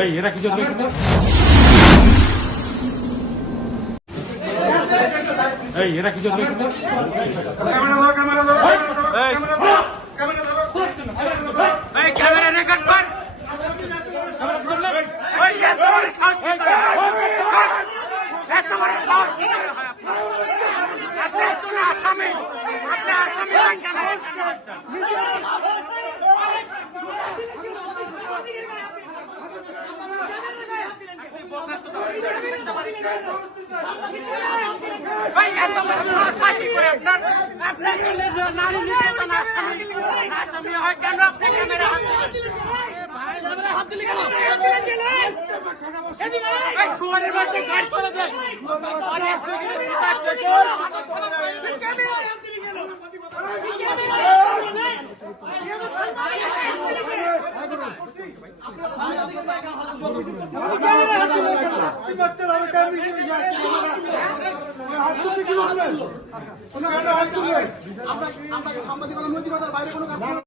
এই এরা কি জন্য এই এরা কি জন্য ক্যামেরা রেকর্ড কর আসামি হয় কেন আপনি ক্যামেরা হাত দিলে কেন সুয়ারের বাচ্চা গাড়ি করে দেয় আপনাকে সাংবাদিকতার নৈতিকতার বাইরে কোনো কাজ